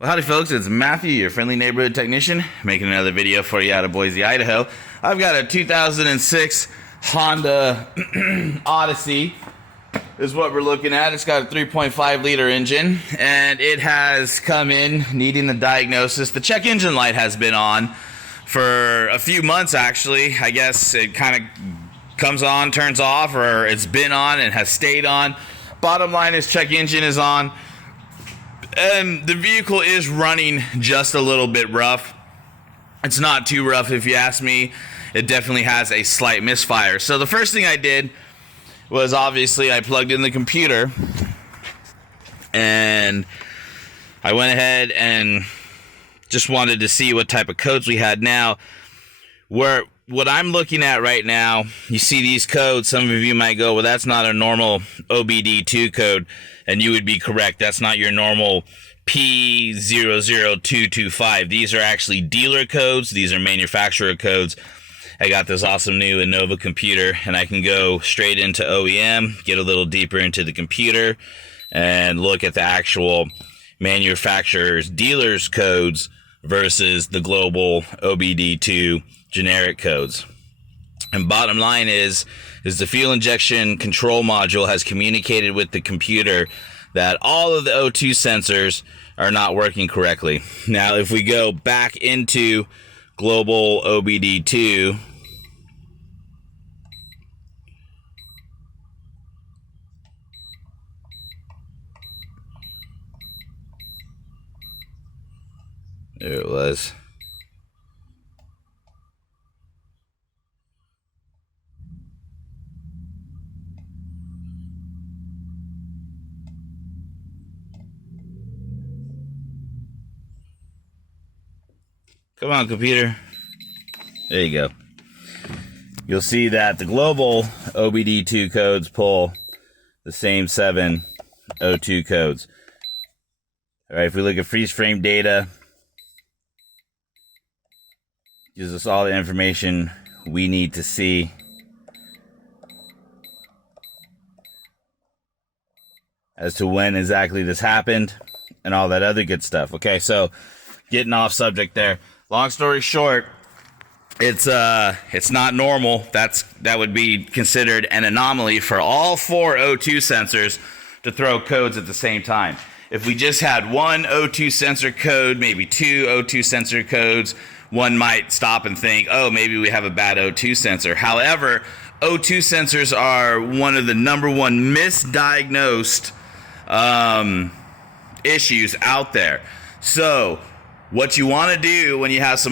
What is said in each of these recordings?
Well, howdy folks, it's Matthew, your friendly neighborhood technician, making another video for you out of Boise, Idaho. I've got a 2006 Honda Odyssey, is what we're looking at. It's got a 3.5 liter engine, and it has come in needing the diagnosis. The check engine light has been on for a few months, actually. I guess it kind of comes on, turns off, or it's been on and has stayed on. Bottom line is check engine is on. And the vehicle is running just a little bit rough. It's not too rough if you ask me. It definitely has a slight misfire. So the first thing I did was obviously I plugged in the computer and I went ahead and just wanted to see what type of codes we had. Now, what I'm looking at right now, you see these codes, some of you might go, well, that's not a normal OBD2 code, and you would be correct. That's not your normal P00225. These are actually dealer codes. These are manufacturer codes. I got this awesome new Innova computer, and I can go straight into OEM, get a little deeper into the computer, and look at the actual manufacturer's dealer's codes versus the global OBD2 generic codes. And bottom line is the fuel injection control module has communicated with the computer that all of the O2 sensors are not working correctly. Now, if we go back into global OBD2, there it was. Come on, computer. There you go. You'll see that the global OBD2 codes pull the same 7 O2 codes. All right, if we look at freeze frame data, gives us all the information we need to see. As to when exactly this happened and all that other good stuff. Okay, so getting off subject there. Long story short, it's not normal. That would be considered an anomaly for all 4 O2 sensors to throw codes at the same time. If we just had one O2 sensor code, maybe 2 O2 sensor codes, one might stop and think, oh, maybe we have a bad O2 sensor. However, O2 sensors are one of the number one misdiagnosed issues out there. So what you want to do when you have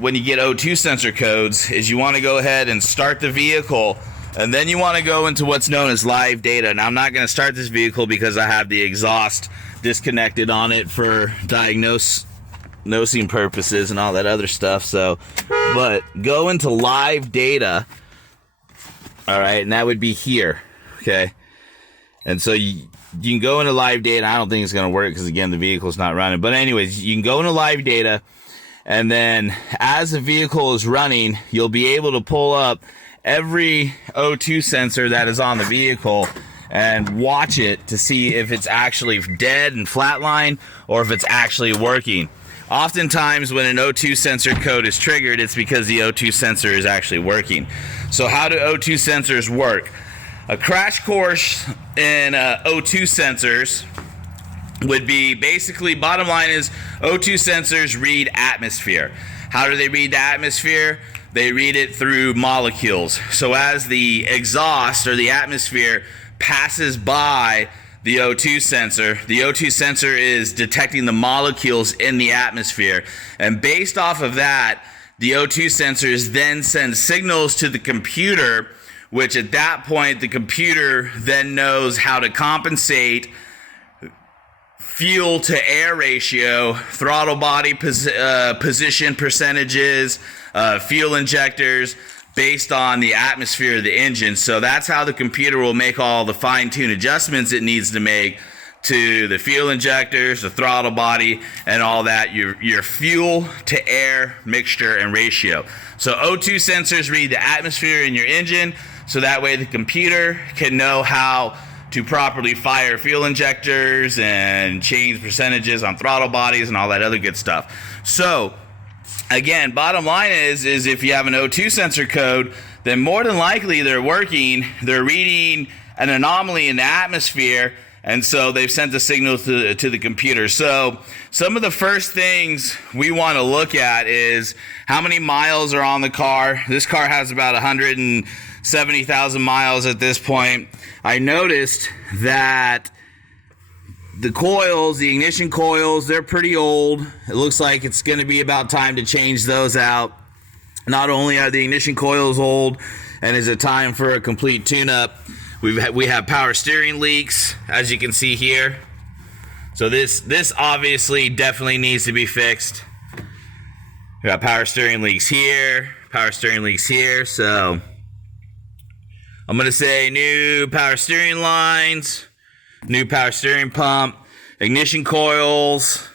when you get O2 sensor codes is you want to go ahead and start the vehicle, and then you want to go into what's known as live data. Now, I'm not going to start this vehicle because I have the exhaust disconnected on it for diagnosing purposes and all that other stuff. So, but go into live data, all right, and that would be here, okay? And so you can go into live data. I don't think it's going to work because, again, the vehicle's not running. But anyways, you can go into live data, and then as the vehicle is running, you'll be able to pull up every O2 sensor that is on the vehicle and watch it to see if it's actually dead and flatline or if it's actually working. Oftentimes, when an O2 sensor code is triggered, it's because the O2 sensor is actually working. So how do O2 sensors work? A crash course in O2 sensors would be basically, bottom line is O2 sensors read atmosphere. How do they read the atmosphere? They read it through molecules. So as the exhaust or the atmosphere passes by the O2 sensor is detecting the molecules in the atmosphere. And based off of that, the O2 sensors then send signals to the computer, which at that point, the computer then knows how to compensate fuel to air ratio, throttle body position percentages, fuel injectors, based on the atmosphere of the engine. So that's how the computer will make all the fine-tune adjustments it needs to make to the fuel injectors, the throttle body, and all that, your fuel to air mixture and ratio. So O2 sensors read the atmosphere in your engine, so that way the computer can know how to properly fire fuel injectors and change percentages on throttle bodies and all that other good stuff. So again, bottom line is if you have an O2 sensor code, then more than likely they're reading an anomaly in the atmosphere, and so they've sent the signal to the computer. So some of the first things we want to look at is how many miles are on the car. This car has about 170,000 miles at this point. I noticed that the coils, the ignition coils, they're pretty old. It looks like it's going to be about time to change those out. Not only are the ignition coils old and is it time for a complete tune-up, we have power steering leaks, as you can see here. So this obviously definitely needs to be fixed. We got power steering leaks here, power steering leaks here. So I'm going to say new power steering lines, new power steering pump, ignition coils,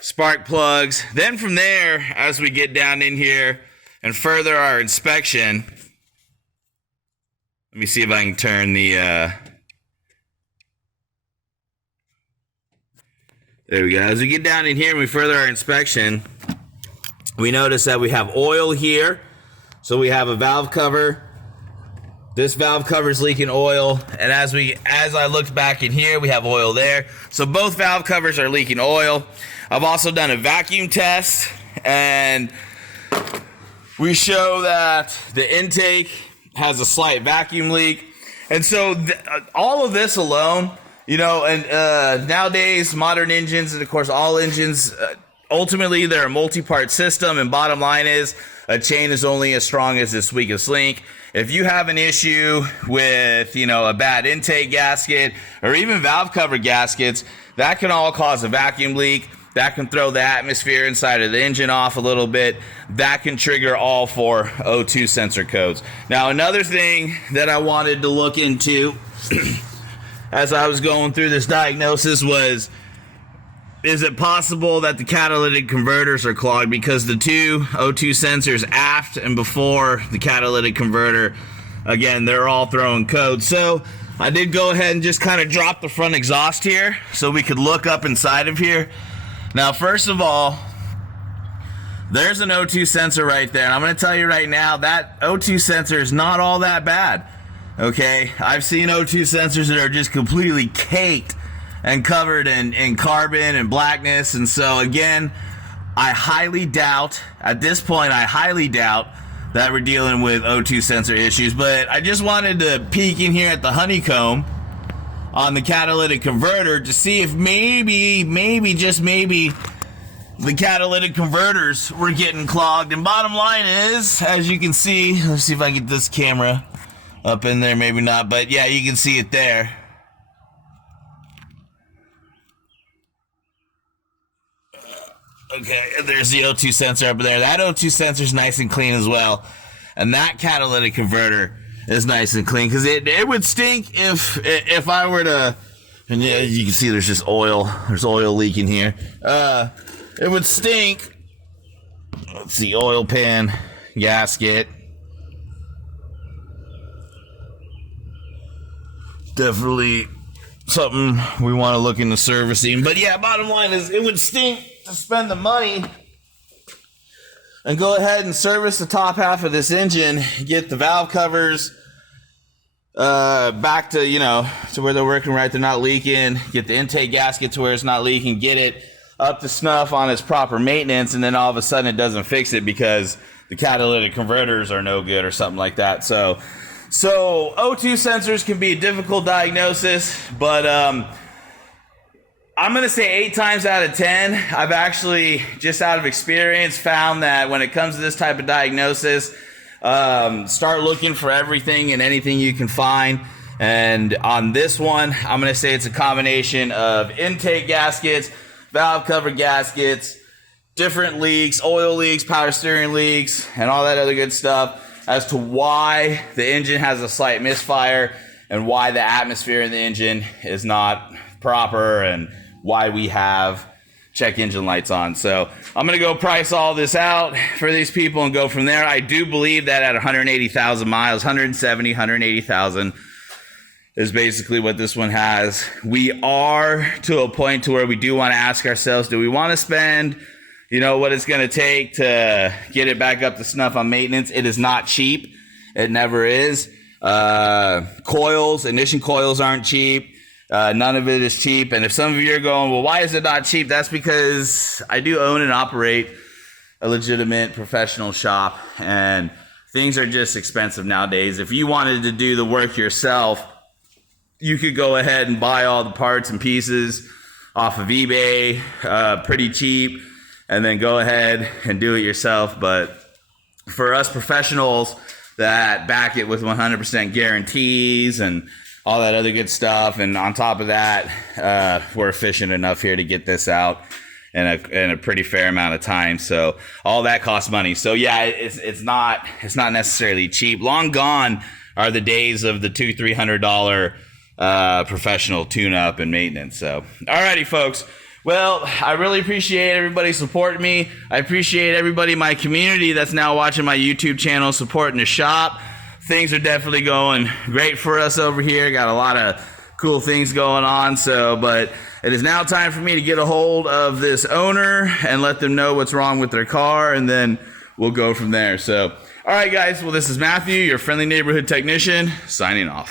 spark plugs. Then from there, as we get down in here and further our inspection, let me see if I can turn the, there we go. As we get down in here and we further our inspection, we notice that we have oil here. So we have a valve cover. This valve cover is leaking oil. And as I looked back in here, we have oil there. So both valve covers are leaking oil. I've also done a vacuum test, and we show that the intake has a slight vacuum leak. And so all of this alone, you know, and nowadays modern engines, and of course all engines, ultimately they're a multi-part system, and bottom line is a chain is only as strong as its weakest link. If you have an issue with, you know, a bad intake gasket or even valve cover gaskets, that can all cause a vacuum leak. That can throw the atmosphere inside of the engine off a little bit. That can trigger all 4 O2 sensor codes. Now, another thing that I wanted to look into as I was going through this diagnosis was, is it possible that the catalytic converters are clogged? Because the 2 O2 sensors aft and before the catalytic converter, again, they're all throwing codes. So I did go ahead and just kind of drop the front exhaust here so we could look up inside of here. Now, first of all, there's an O2 sensor right there. And I'm going to tell you right now, that O2 sensor is not all that bad. Okay? I've seen O2 sensors that are just completely caked and covered in carbon and blackness. And so, again, I highly doubt, at this point, that we're dealing with O2 sensor issues. But I just wanted to peek in here at the honeycomb on the catalytic converter to see if maybe, just maybe, the catalytic converters were getting clogged. And bottom line is, as you can see, let's see if I can get this camera up in there, maybe not, but yeah, you can see it there. Okay, there's the O2 sensor up there. That O2 sensor is nice and clean as well. And that catalytic converter is nice and clean, because it would stink if I were to, and yeah, you can see there's just oil. There's oil leaking here. It would stink. Let's see, oil pan, gasket. Definitely something we want to look into servicing. But yeah, bottom line is it would stink to spend the money and go ahead and service the top half of this engine, get the valve covers back to, you know, to where they're working right, they're not leaking, get the intake gasket to where it's not leaking, get it up to snuff on its proper maintenance, and then all of a sudden it doesn't fix it because the catalytic converters are no good or something like that. So O2 sensors can be a difficult diagnosis, but I'm going to say 8 times out of 10, I've actually, just out of experience, found that when it comes to this type of diagnosis, start looking for everything and anything you can find. And on this one, I'm going to say it's a combination of intake gaskets, valve cover gaskets, different leaks, oil leaks, power steering leaks, and all that other good stuff as to why the engine has a slight misfire and why the atmosphere in the engine is not proper and why we have check engine lights on. So I'm going to go price all this out for these people and go from there. I do believe that at 180,000 miles, 170, 180,000, is basically what this one has. We are to a point to where we do want to ask ourselves, do we want to spend, what it's going to take to get it back up to snuff on maintenance? It is not cheap. It never is. Ignition coils aren't cheap. None of it is cheap. And if some of you are going, well, why is it not cheap? That's because I do own and operate a legitimate professional shop, and things are just expensive nowadays. If you wanted to do the work yourself, you could go ahead and buy all the parts and pieces off of eBay, pretty cheap, and then go ahead and do it yourself. But for us professionals that back it with 100% guarantees and all that other good stuff, and on top of that, we're efficient enough here to get this out in a pretty fair amount of time. So all that costs money. So yeah, it's not necessarily cheap. Long gone are the days of the $200-300 professional tune-up and maintenance. So alrighty, folks. Well, I really appreciate everybody supporting me. I appreciate everybody in my community that's now watching my YouTube channel, supporting the shop. Things are definitely going great for us over here. Got a lot of cool things going on. But it is now time for me to get a hold of this owner and let them know what's wrong with their car, and then we'll go from there. So, all right, guys. Well, this is Matthew, your friendly neighborhood technician, signing off.